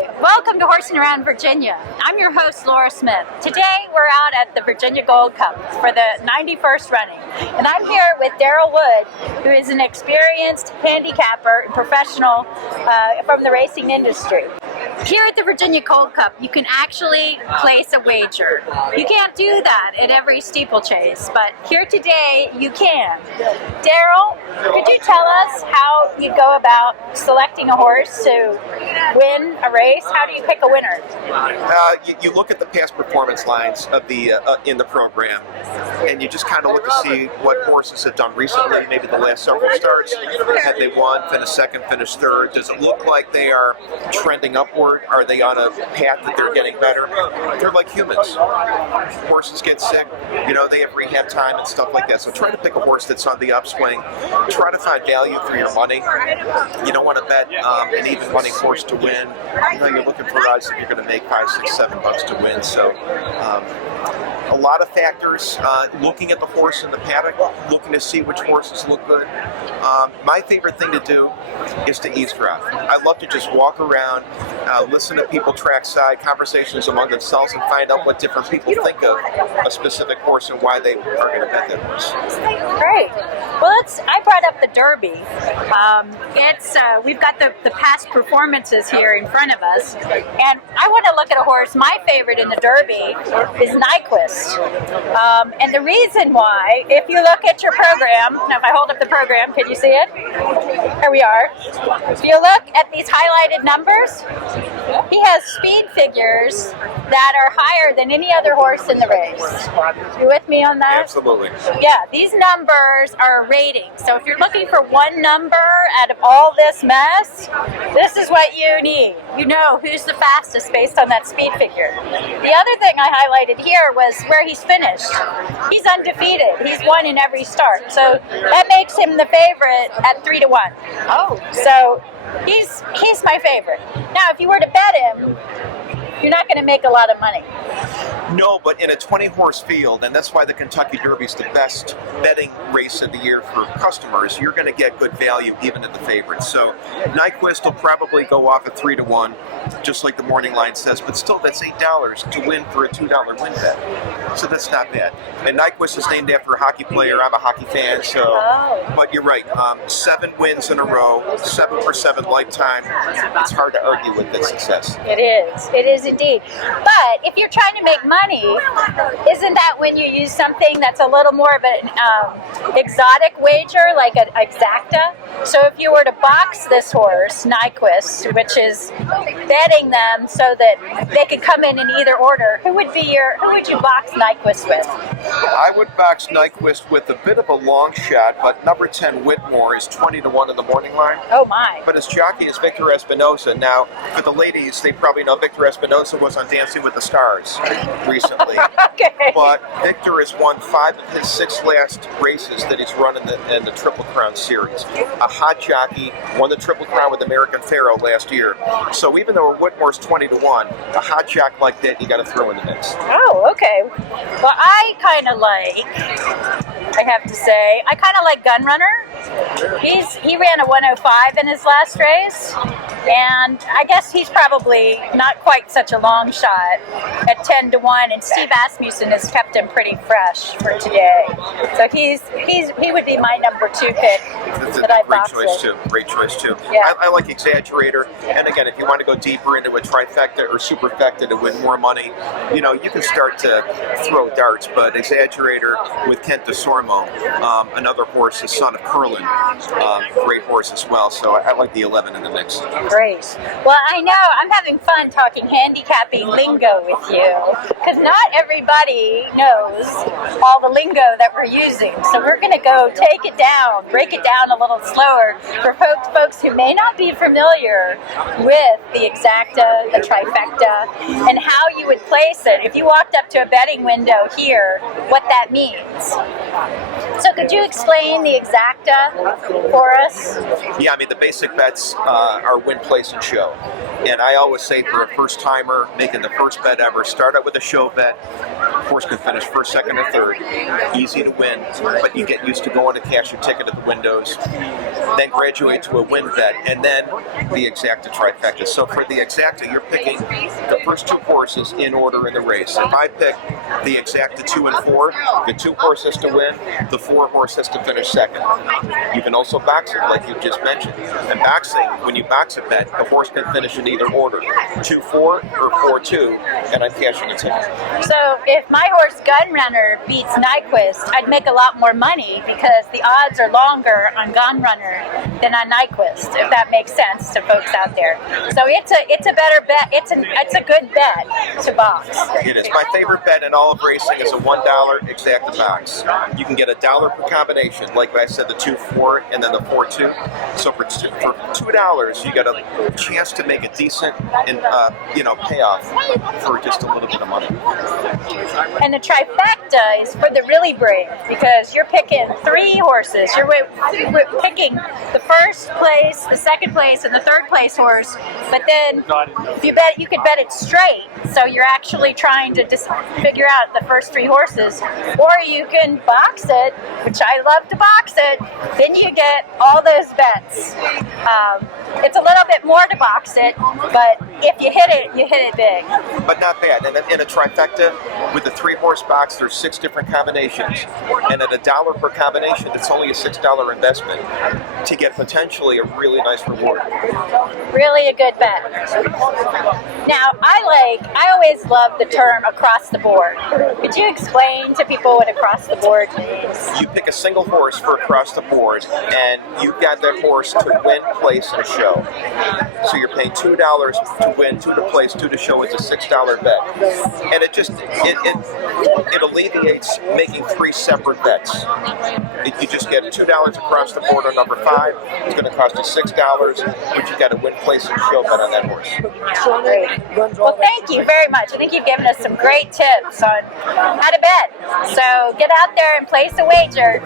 Hi, welcome to Horsing Around Virginia. I'm your host, Laura Smith. Today we're out at the Virginia Gold Cup for the 91st running. And I'm here with Daryl Wood, who is an experienced handicapper and professional from the racing industry. Here at the Virginia Gold Cup, you can actually place a wager. You can't do that at every steeplechase, but here today you can. Daryl, could you tell us how you go about selecting a horse to win a race? How do you pick a winner? You look at the past performance lines of the in the program, and you just kind of look to see what horses have done recently, maybe the last several starts. Have they won, finished second, finished third? Does it look like they are trending upward? Are they on a path that they're getting better? They're like humans. Horses get sick, they have rehab time and stuff like that. So try to pick a horse that's on the upswing. Try to find value for your money. You don't want to bet an even money horse to win. You're looking for odds that you're going to make $5, $6, $7 to win. So a lot of factors, looking at the horse in the paddock, looking to see which horses look good. My favorite thing to do is to eavesdrop. I love to just walk around, listen to people trackside, conversations among themselves, and find out what different people think of a specific horse and why they are going to bet that horse. Great. Well, I brought up the Derby. We've got the past performances here in front of us, and I want to look at a horse. My favorite in the Derby is Nyquist. And the reason why, if you look at your program, now if I hold up the program, can you see it? Here we are. If you look at these highlighted numbers, he has speed figures that are higher than any other horse in the race. You with me on that? Absolutely. Yeah, these numbers are ratings. So if you're looking for one number out of all this mess, this is what you need. You know who's the fastest based on that speed figure. The other thing I highlighted here was where he's finished. He's undefeated. He's won in every start. So that makes him the favorite at 3-1. Oh. So he's my favorite. Now, if you were to bet him, you're not going to make a lot of money. No, but in a 20-horse field, and that's why the Kentucky Derby is the best betting race of the year for customers, you're going to get good value even at the favorites. So Nyquist will probably go off at 3-1, just like the morning line says, but still that's $8 to win for a $2 win bet. So that's not bad. And Nyquist is named after a hockey player. I'm a hockey fan, so. But you're right. 7 wins in a row, 7 for 7 lifetime. It's hard to argue with that success. It is. It is indeed. But if you're trying to make money, isn't that when you use something that's a little more of an exotic wager, like an exacta? So if you were to box this horse, Nyquist, which is betting them so that they could come in either order, who would you box Nyquist with? I would box Nyquist with a bit of a long shot, but number 10 Whitmore is 20-1 in the morning line. Oh my! But his jockey is Victor Espinosa. Now, for the ladies, they probably know Victor Espinosa was on Dancing with the Stars recently. Okay. But Victor has won 5 of his 6 last races that he's run in the Triple Crown Series. A hot jockey, won the Triple Crown with American Pharoah last year. So even though Whitmore's 20-1, a hot jock like that you got to throw in the mix. Oh, okay. Well, I kind of like Gunrunner. He ran a 105 in his last race, and I guess he's probably not quite such a long shot at 10-1. And Steve Asmussen has kept him pretty fresh for today, so he would be my number 2 pick that I box with. Great choice too. Yeah. I like Exaggerator, and again, if you want to go deeper into a trifecta or superfecta to win more money, you can start to throw darts. But Exaggerator with Kent DeSormo, another horse, the son of Curlin, great horse as well. So I like the 11 in the mix. Great. Well, I know I'm having fun talking handicapping lingo with you, because not everybody knows all the lingo that we're using. So we're going to go break it down a little slower for folks who may not be familiar with the exacta, the trifecta, and how you would place it. If you walked up to a betting window here, what that means. So could you explain the exacta for us? Yeah, the basic bets are win, place, and show. And I always say for a first-timer making the first bet ever, start out with a show bet. Horse can finish first, second, or third. Easy to win, but you get used to going to cash your ticket at the windows. then graduate to a win bet, and then the exacta trifecta. So for the exacta, you're picking the first 2 horses in order in the race. If I pick the exacta 2 and 4, the 2 horse has to win, the 4 horse has to finish second. You can also box it, like you just mentioned. And boxing, when you box a bet, the horse can finish in either order, 2-4 or 4-2, and I'm cashing a ticket. So if my horse Gunrunner beats Nyquist, I'd make a lot more money because the odds are longer on Gunrunner than on Nyquist, if that makes sense to folks out there. So it's a better bet. It's a good bet to box. It is. My favorite bet in all of racing is a $1 exacta box. You can get $1 per combination, like I said, the 2-4 and then the 4-2. So for $2, you get a chance to make a decent payoff for just a little bit of money. And the trifecta is for the really brave because you're picking 3 horses. You're picking the first place, the second place, and the third place horse. But then if you bet, you could bet it straight. So you're actually trying to just figure out the first 3 horses, or you can box it, which I love to box it. Then you get all those bets. It's a little bit more to box it, but if you hit it big. But not bad. And in a trifecta, with the 3 horse box, there's 6 different combinations. And at $1 per combination, it's only a $6 investment to get potentially a really nice reward. Really a good bet. Now, I always love the term across the board. Could you explain to people what across the board means? You pick a single horse for across the board, and you got that horse to win, place, and show. So you're paying $2 to win, 2 to place, 2 to show. It's a $6 bet, and it alleviates making 3 separate bets. You just get $2 across the board on number 5. It's going to cost you $6, but you got to win, place, and show bet on that horse. Great. Well, thank you very much. I think you've given us some great tips on how to bet. So get out there and place a wager.